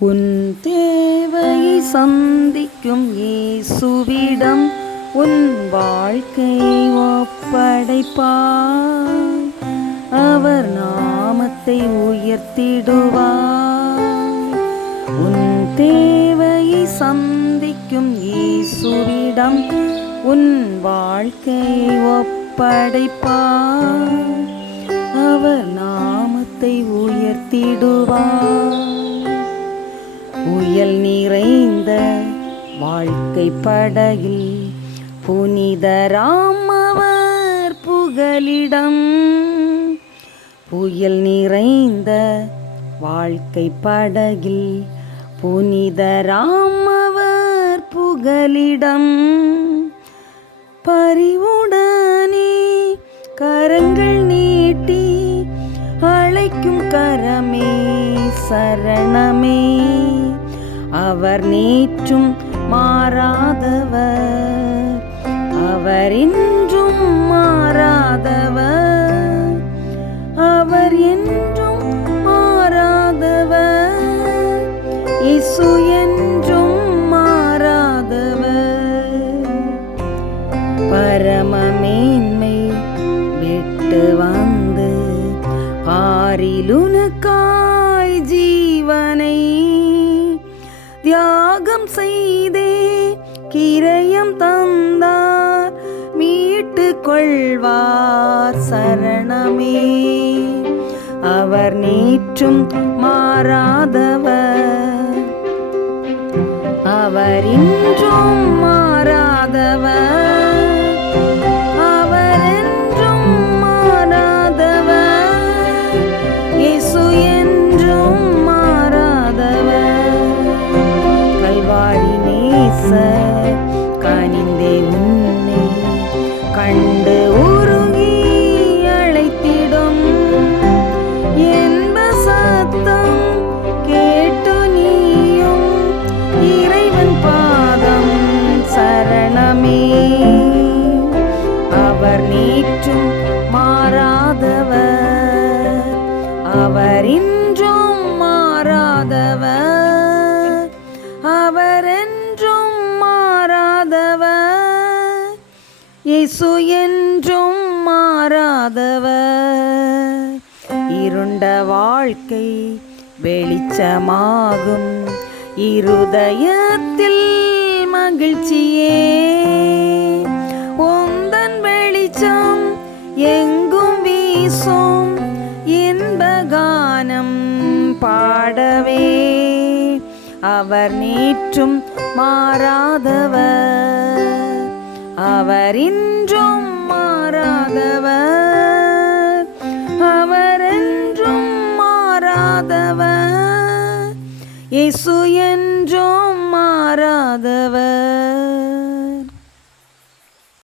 உன் தேவையை சந்திக்கும் இயேசுவிடம் உன் வாழ்க்கை ஒப்படைப்பார். அவர் நாமத்தை உயர்த்திடுவார். உன் தேவையை சந்திக்கும் இயேசுவிடம் உன் வாழ்க்கை ஒப்படைப்பார். அவர் நாமத்தை உயர்த்திடுவார். புயல் நிறைந்த வாழ்க்கை படகில் புனிதராம் அவர் புகலிடம். புயல் நிறைந்த வாழ்க்கை படகில் புனிதராம் அவர் புகலிடம். பறிவுடனே கரங்கள் நீட்டி அழைக்கும் கரமே சரணமே. அவர் நேற்றும் மாறாதவர். அவர் இன்றும் மாறாதவர். அவர் என்றும் மாறாதவர். இசு என்றும் மாறாதவர். பரமமேன்மை விட்டு வந்து பாரிலுனக்காய் ஜீவனை தியாகம் செய்தே கிரயம் தந்தார் மீட்டு கொள்வார் சரணமே. அவர் நேற்றும் மாறாதவர் அவர் இன்றும் மா அவர் இன்றும் மாறாதவர். அவர் என்றும் மாறாதவர். இயேசு என்றும் மாறாதவர். இருண்ட வாழ்க்கை வெளிச்சமாகும். இருதயத்தில் மகிழ்ச்சியே பாடவே. அவர் நேற்றும் மாறாதவர். அவர் இன்றும் மாறாதவர். அவர் என்றும் மாறாதவர். இயேசு என்றும் மாறாதவர்.